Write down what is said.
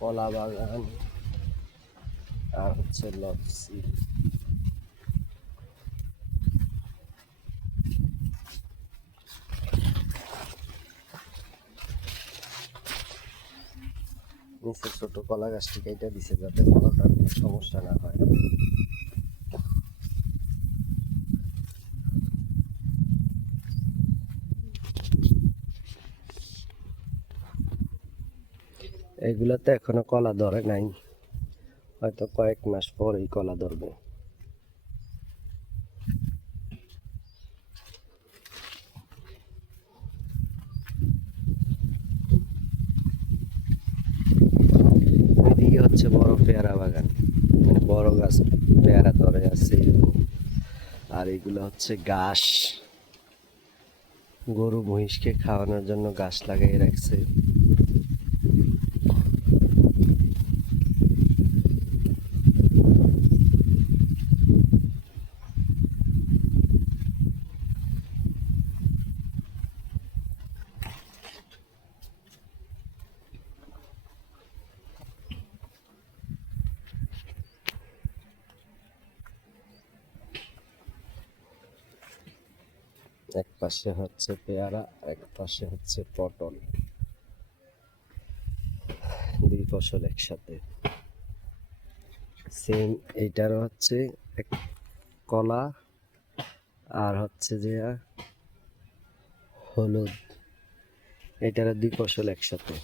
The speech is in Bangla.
কলা বাগান আর হচ্ছে লপসি। নিচে ছোট কলা গাছটি কেটে দিছে যাতে কলাটার সমস্যা না হয়। এগুলাতে এখনো কলা ধরে নাই, হয়তো কয়েক মাস পরেই কলা ধরবে। এদিকে হচ্ছে বড় পেয়ারা বাগান, মানে বড় গাছ পেয়ারা ধরে আছে এরকম। আর এগুলো হচ্ছে ঘাস, গরু মহিষকে খাওয়ানোর জন্য ঘাস লাগিয়ে রাখছে। এক পাশে হচ্ছে পেয়ারা, এক পাশে হচ্ছে পটল, দুই ফসল একসাথে। সেম এইটারও হচ্ছে এক কলা আর হচ্ছে যে হলুদ, এটারও দুই ফসল একসাথে।